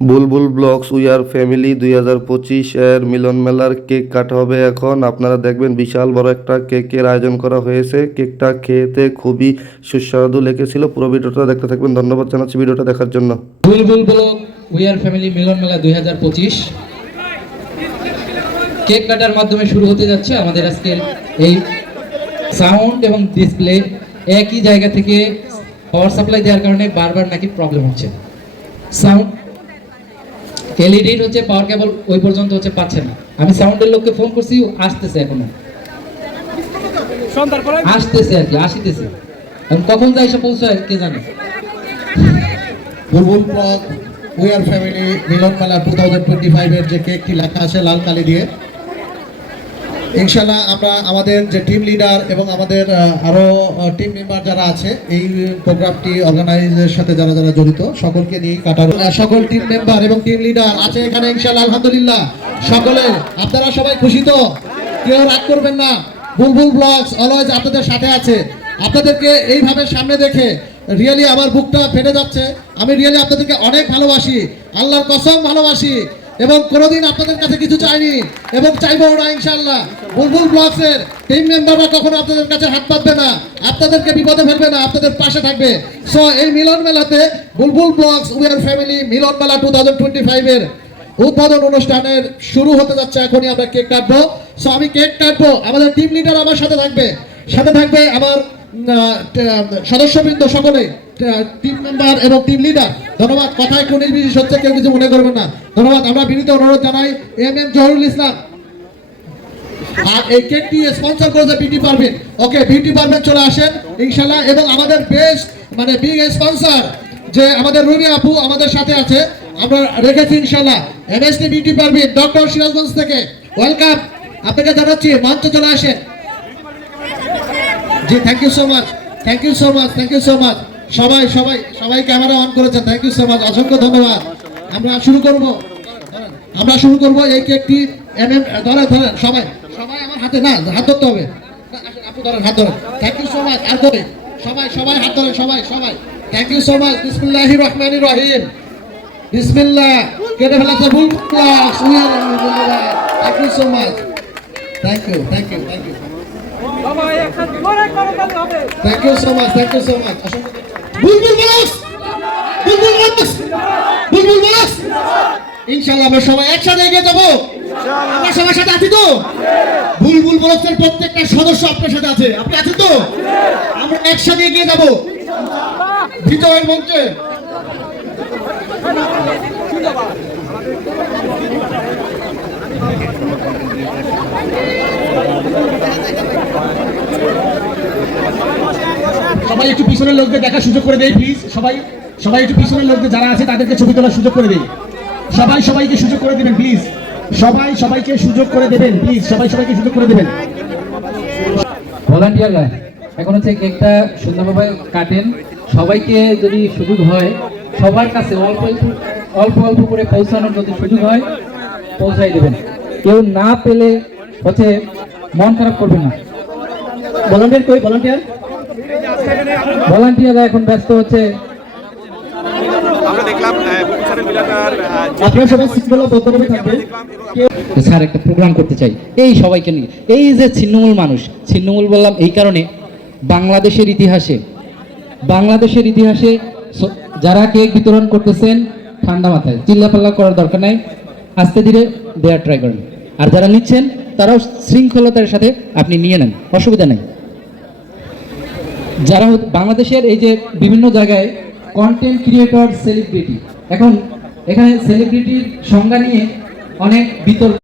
Bulbul blogs we are family 2025 এর মিলন মেলার cake কাটা হবে এখন। আপনারা দেখবেন বিশাল বড় একটা কেকের আয়োজন করা হয়েছে। কেকটা খেতে খুবই সুস্বাদু লেগেছিল। পুরো ভিডিওটা দেখতে থাকবেন। ধন্যবাদ জানাচ্ছি ভিডিওটা দেখার জন্য। বুলবুল ব্লগ উই আর ফ্যামিলি মিলন মেলা 2025 কেক কাটার মাধ্যমে শুরু হতে যাচ্ছে আমাদের আজকের এই সাউন্ড এবং ডিসপ্লে একই জায়গা থেকে পাওয়ার সাপ্লাই দেওয়ার কারণে বারবার নাকি প্রবলেম হচ্ছে। সাউন্ড এলইডি হচ্ছে পাওয়ার কেবল ওই পর্যন্ত হচ্ছে পাচ্ছে না। আমি সাউন্ডের লোককে ফোন করছি, আসতেছে এখনো আসতেছে আর কি আসিতেছে, এখন কখন যায় এসে পৌঁছায় কে জানে। বুলবুল ব্লগ উই আর ফ্যামিলি মিলন মেলা 2025 এর যে কেকটি লেখা আছে লাল কালি দিয়ে, ইনশাআল্লাহ আমরা আমাদের যে টিম লিডার এবং আমাদের আরো টিম মেম্বার যারা আছে এই প্রোগ্রামটি অর্গানাইজের সাথে যারা যারা জড়িত সকলকে নিয়ে কাটার সকল টিম মেম্বার এবং টিম লিডার আছে এখানে ইনশাআল্লাহ। আলহামদুলিল্লাহ সকলে আপনারা সবাই খুশি তো? কেউ রাগ করবেন না। বুলবুল ব্লগস অলওয়েজ আপনাদের সাথে আছে। আপনাদেরকে এইভাবে সামনে দেখে রিয়েলি আমার বুকটা ফেটে যাচ্ছে। আমি রিয়েলি আপনাদেরকে অনেক ভালোবাসি, আল্লাহর কসম ভালোবাসি, এবং কোনোদিন আপনাদের কাছে কিছু চাইনি এবং চাইবো না ইনশাআল্লাহ। বুলবুল ব্লগসের টিম মেম্বাররা কখনো আপনাদের কাছে হাত পাতবে না, আপনাদেরকে বিপদে ফেলবে না, আপনাদের পাশে থাকবে। সো এই মিলন মেলাতে বুলবুল ব্লগস উই আর ফ্যামিলি মিলন মেলা 2025 এর উদ্বোধন অনুষ্ঠানের শুরু হতে যাচ্ছে। এখনই আমরা কেক কাটবো। সো আমি কেক কাটবো, আমাদের টিম লিডার আমার সাথে থাকবে আমার সদস্যবৃন্দ সকলে, টিম মেম্বার এবং টিম লিডার। ধন্যবাদ। কথা একটু নির্বিশেষ হচ্ছে, কেউ কিছু মনে করবেন না। ধন্যবাদ। আমরা বিনীত অনুরোধ জানাই এম জহুরুল ইসলাম, আর এই কেকটি স্পন্সর করেছে বিউটি পারভিন। ওকে, বিউটি পারভিন চলে আসেন ইনশাআল্লাহ। এবং আমাদের বেস্ট বিগ স্পন্সর যে আমাদের রুবি আপু আমাদের সাথে আছে, আমরা রেখেছি ইনশাআল্লাহ। এমএসটি বিউটি পারভিন ডক্টর সিরাজগঞ্জ থেকে ওয়েলকাম, আপনাকে জানাচ্ছি মঞ্চে চলে আসেন। জি, thank you so much, thank you so much, thank you so much. সবাই ক্যামেরা অন করেছেন, থ্যাংক ইউ সো মাচ, অসংখ্য ধন্যবাদ। আমরা শুরু করব এই কেকটি। ধরেন সবাই আমার হাতে না হাত ধরতে হবে। আপু ধরেন, হাত ধরেন। Thank you so much. আর ধরে সবাই হাত ধরেন, সবাই থ্যাংক ইউ সো মাচ। বিসমিল্লাহির রহমানির রহিম। বিসমিল্লাহ। কেটে ফেলাছে Bulbul blogs we are family. Thank you so much, thank you. Thank you so much, thank you so much. Bulbul blogs ইনশাআল্লাহ আমরা সবাই একসাথে এগিয়ে যাবো। আমরা সবার সাথে আছি তো? বুলবুল ব্লগসের প্রত্যেকটা সদস্য আপনার সাথে আছে, আপনি আছেন তো? আমরা একসাথে এগিয়ে যাবো বিজয়ের মঞ্চে। সবাই একটু পিছনের লোকদের দেখার সুযোগ করে দেয় প্লিজ। সবাই একটু পিছনের লোকদের যারা আছে তাদেরকে ছবি তোলার সুযোগ করে দেয়। সবাইকে সুযোগ করে দেবেন প্লিজ। সবাইকে সুযোগ করে দেবেন প্লিজ। সবাইকে সুযোগ করে দেবেন। ভলান্টিয়াররা এখন হচ্ছে কেকটা সুন্দরভাবে কাটেন। সবাইকে যদি সুযোগ হয়, সবার কাছে অল্প করে পৌঁছানোর যদি সুযোগ হয় পৌঁছাই দেবেন। কেউ না পেলে হচ্ছে মন খারাপ করবেন না। ভলান্টিয়াররা এখন ব্যস্ত হচ্ছে। স্যার একটা প্রোগ্রাম করতে চাই এই সবাইকে নিয়ে। এই যে ছিন্নমূল মানুষ, ছিন্নমূল বললাম এই কারণে, বাংলাদেশের ইতিহাসে যারা কেক বিতরণ করতেছেন ঠান্ডা মাথায়, চিল্লাপাল্লা করার দরকার নাই, আস্তে ধীরে দেওয়ার ট্রাই করেন। আর যারা নিচ্ছেন তারাও শৃঙ্খলতার সাথে আপনি নিয়ে নেন, অসুবিধা নেই। যারা বাংলাদেশের এই যে বিভিন্ন জায়গায় কন্টেন্ট ক্রিয়েটর, সেলিব্রিটি, এখন এখানে সেলিব্রিটির সংজ্ঞা নিয়ে অনেক বিতর্ক।